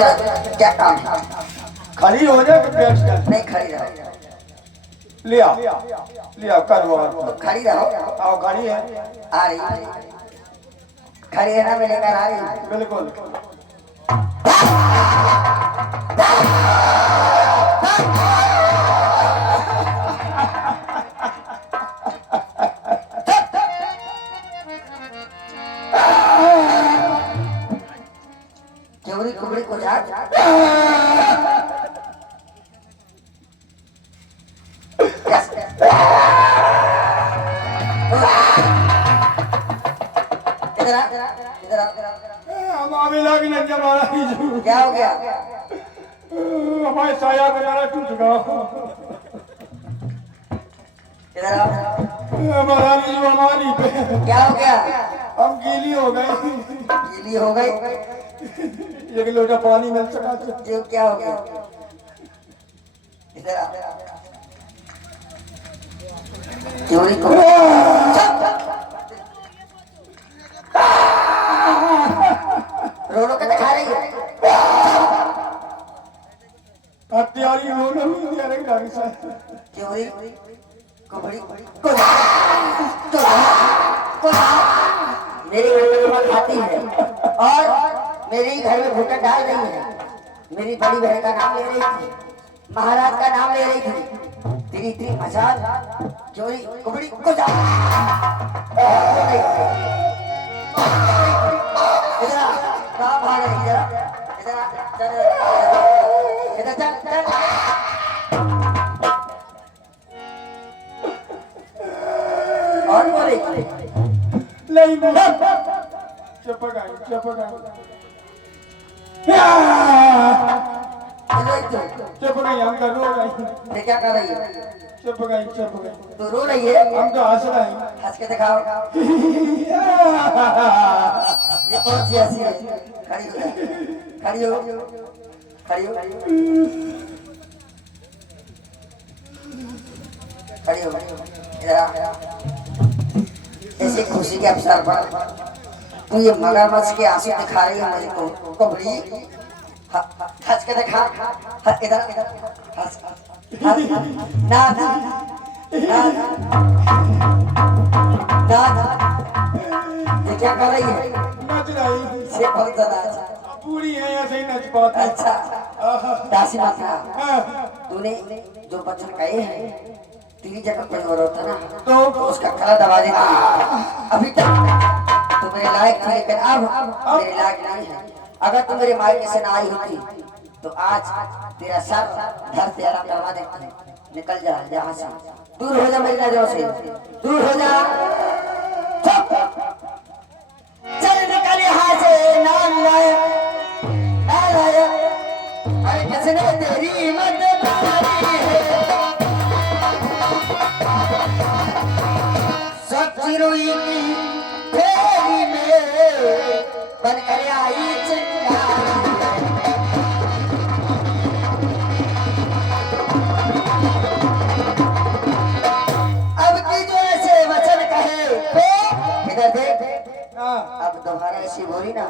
क्या काम है? खड़ी हो जा कि बैठ जा? नहीं खड़ी रहो। ले आओ करवा तो खड़ी रहो। आओ खड़ी है आ रही खड़ी है ना मैं लेकर आ रही हूँ। बिल्कुल चोरी कुबड़ी को जा क्या हो गया? हमारे साया वगैरह टूट गया। इधर आओ। महारानी जी हमारी पे क्या हो गया? हम गीली हो गए। गीली हो गई? एक लोटा पानी मिल सका क्यों क्या हो गया? इधर आओ। चोरी को रो रो के दिखा रही है। हत्यारी हो नहीं गाड़ी से चोरी कुबड़ी को मेरे घर में रुमाल खाती है और मेरे ही घर में घुटन डाल रही है। मेरी बड़ी बहन का नाम ले रही थी, महाराज का नाम ले रही थी। तेरी इतनी मजाल चोरी कुबड़ी को जा। इधर कहाँ भाग रही? इधर चल इधर चल चल। और बोले नहीं बोला चपक गई हम तो रो रही। ये क्या कर रही है? चुप गई तो रो रही है? हम तो हंस रहे हैं। हंस के दिखाओ। ये कौन सी हंसी है? खड़ी हो जा। खड़ी हो खड़ी हो खड़ी हो। इधर आ। ऐसी खुशी के अवसर पर तू ये मगरमच्छ के आंसू दिखा रही है मुझे को कुबड़ी। हंस के दिखा। इधर हंस ना ना ना ना ना। ये क्या कर रही है? नच रही से बहुत ज्यादा पूरी है ऐसे ही नच पाती। अच्छा दासी माता तूने जो वचन कहे हैं तेरी जगह कोई और होता ना तो उसका गला दबा देता। अभी तक तो मेरे लायक थी लेकिन अब मेरे लायक नहीं है। अगर तू मेरे मायके से ना आई होती तो आज तेरा सर धर से आराम करवा देती। निकल जा यहाँ से, दूर हो जा मेरी नजरों से, दूर हो जा। चल निकल यहाँ से। नाम लाया अरे किसने तेरी मदद मारी है? सच्ची रुई की फेरी में बनकर आई चिंगारी। अब की जो ऐसे वचन कहे इधर देख। अब तुम्हारा ऐसी बोली ना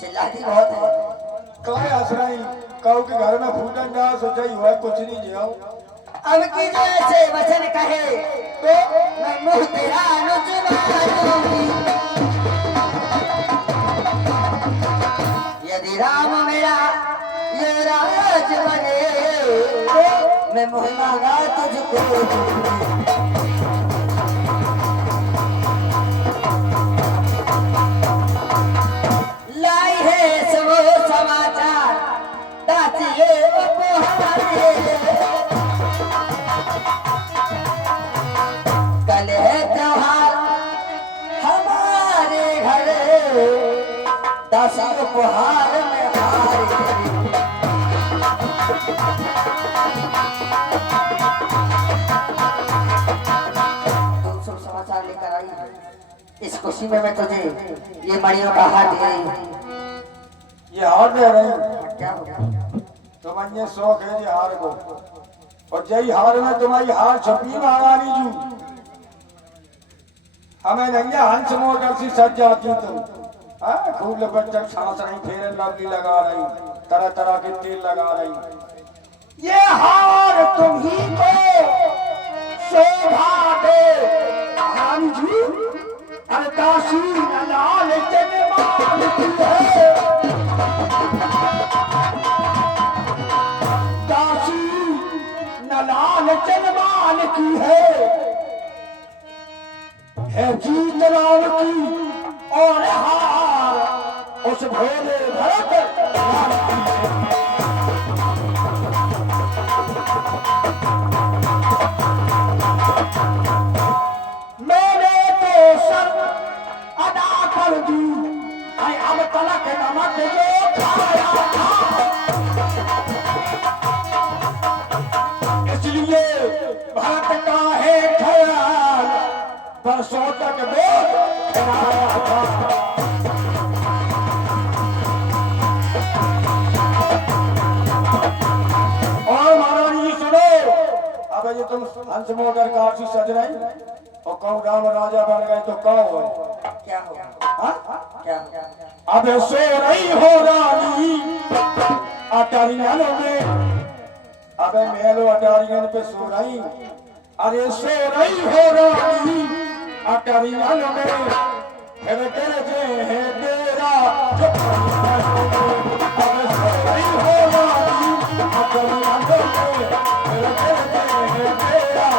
चिल्लाती बहुत है। काय आसराई काऊ के घर में फूटन ना सोचा हुआ कुछ नहीं जाओ। अब की जो ऐसे वचन कहे तो मैं मुंह तेरा नुचवा दूंगी। यदि राम मेरा ये राज बने मैं मुंह मांगा तुझको दूंगी। लाई है सब समाचार दासी ये उपहार। कल है त्योहार हमारे घर दासी उपहार में हार। तुम सब समाचार लेकर आई। इस खुशी में मैं तुझे ये मणियों का हार दे रही हूँ। ये हार दे रही क्या हो गया? तुम्हारे शौक है ये हार को और जय हार में तुम्हारी हार छपी महारानी जू। हमें नहीं हंस मोटर से सज जाती तुम खूब लपटक सांस रही, फेर लवली लगा रही, तरह तरह के तेल लगा रही। ये हार तुम्ही को शोभा दे रानी जी, अरे दासी लाल जजमान की है, दासी लाल जजमान की है जीत राम की, और हार उस भोले भरत राम की है। मैंने तो सब अदा कर दी, अब तलक नमक जो खाया था, इसलिए भरत का है ख्याल, परसों तक बोल खिलाया था। और महारानी सुनो, अब ये तुम हंस मोटर कार से सज रही और कौन राम राजा बन गए तो कौन हो क्या होगा? क्या होगा? अब सो रही हो रानी अटारियालों में, अब मेलो अटारियन पे सो रही, अरे सो रही हो रानी अटारियालों में, फिर कहते हैं तेरा अब सो रही हो रानी अटारियालों में, फिर कहते हैं तेरा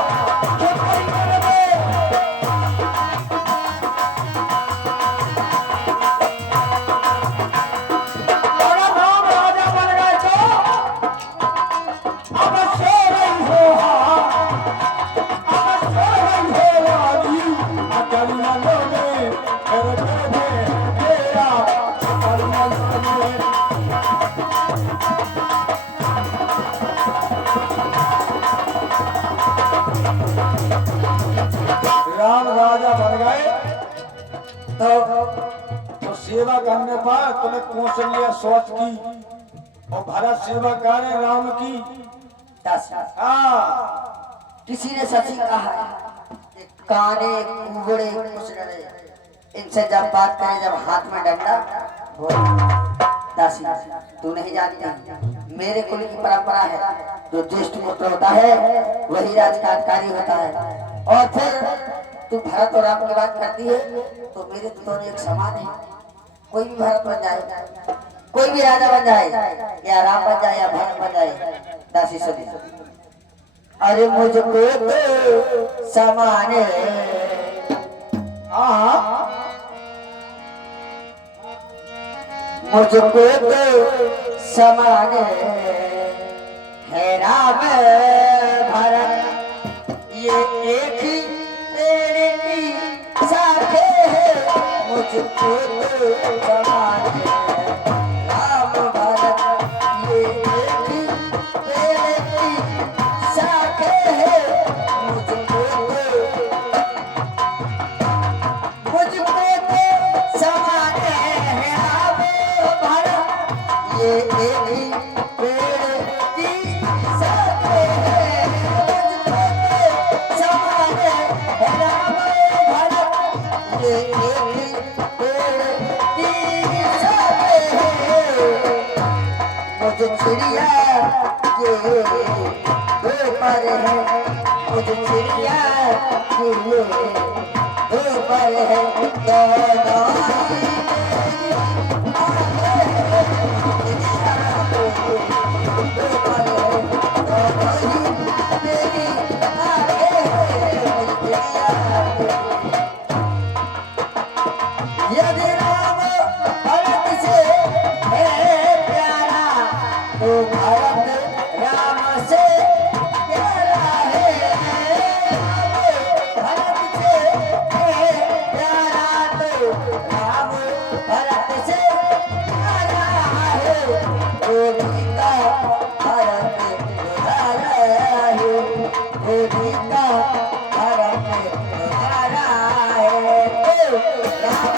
राम राजा बन गए तो सेवा करने पर तुम्हें कौशल्या सोच की और भरत सेवा करे राम की। किसी ने सच ही कहा है, काने कुबड़े कुछ लड़े, इनसे जब बात करे जब हाथ में डंडा हो। दासी तू नहीं जानती, मेरे कुल की परंपरा है, जो ज्येष्ठ पुत्र होता है वही राजकाजकारी होता है। और फिर तू भरत और राम की बात करती है तो मेरे तो दोनों एक समान है। कोई भी भरत बन जाए, कोई भी राजा बन जाए, या राम बन जाए या भरत बन जाए। दासी सदी अरे मुझको तो समान मुझको तो समान है राम भरत, ये एक ही पेड़ की शाखे है। मुझको तो समान है राम भरत, ये एक ही पेड़ की शाखे है। मुझको तो समान है राम भरत, ये एक ही पेड़ की शाखे है। मुझको तो समान है राम भरत, ये एक ही पेड़ की शाखे है। मुझे चिड़िया के ऊपर है, मुझे चिड़िया के ऊपर है, यदि राम भरत से है प्यारा तो भरत राम से प्यारा है। राम भरत से है प्यारा तो राम भरत से प्यारा है। गोरी का भरत दुलारा है, गोरी का भरत दुलारा है। राम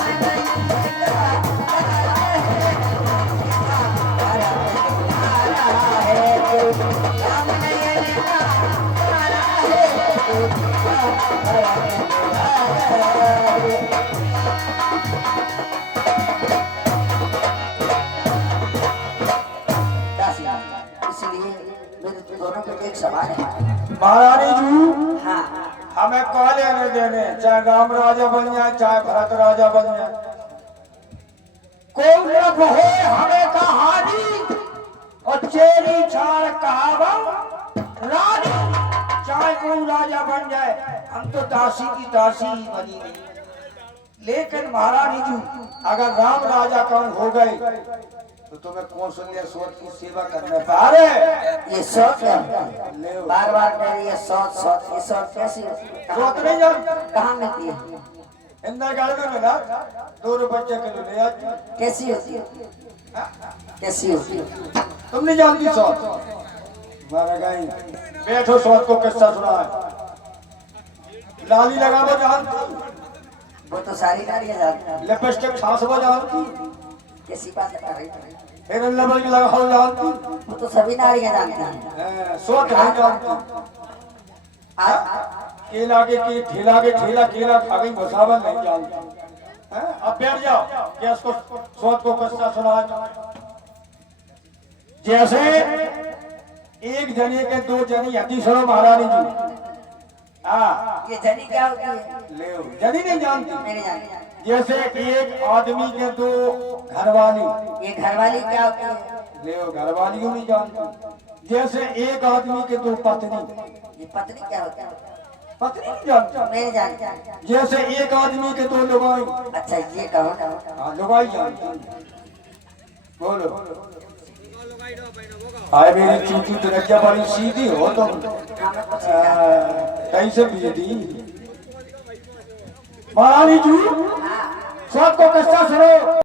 सवाल है। महारानी जी हाँ हमें कह लेने देने, चाहे राम राजा बन जाए चाहे भरत राजा बन जाए, कौन रब हो हमें कहानी और चेरी छाड़ कहावा रानी, चाहे कोई राजा बन जाए हम तो दासी की दासी ही बनी नहीं। लेकिन महारानी जी अगर राम राजा कौन हो गए तो तुम्हें कौशल्य सोच की सेवा करने पा रहे। ये सोच है, ले बार बार कह रही है सोच सोच, ये सोच कैसी होती है? सोच नहीं जानती, कहाँ मिलती है? इंदर गार्डन में ना 2 रुपए किलो ले आती। कैसी होती है? कैसी होती है? तुम नहीं जानती सोच? मारा गई बैठो, सोच को किस्सा सुना है। लाली लगावो जानती, वो तो सारी नारियाँ जानती हैं। लिपस्टिक छासवो जानती, कैसी बात कर रही है? फिर लबल की लगाओ जानती, वो तो सभी नारियाँ जानती हैं। सोच नहीं जानती। केला के ठेला केला खा गई मुसावल नहीं जानती। अब बैठ जाओ, क्या इसको सोच को किस्सा सुना। जैसे एक जने के 2 जनी हती सुनो महारानी जी। हाँ ये जनी क्या होती है? ले जनी नहीं जानती। नहीं जानती। जैसे एक आदमी के 2 घरवाली, ये घरवाली क्या होती है? ले घरवाली नहीं जानती। जैसे एक आदमी के 2 पत्नी, ये पत्नी क्या होती है? पत्नी नहीं जानती। नहीं जानती। जैसे एक आदमी के 2 लुगाई, अच्छा ये कहो ना। हाँ लुगाई जानती। बोलो आए मेरी चूची तरक्या बड़ी सीधी हो तुम, हमें कुछ नहीं जानती। कैसे बीती महारानी जी। हाँ सबको किस्सा सुनो।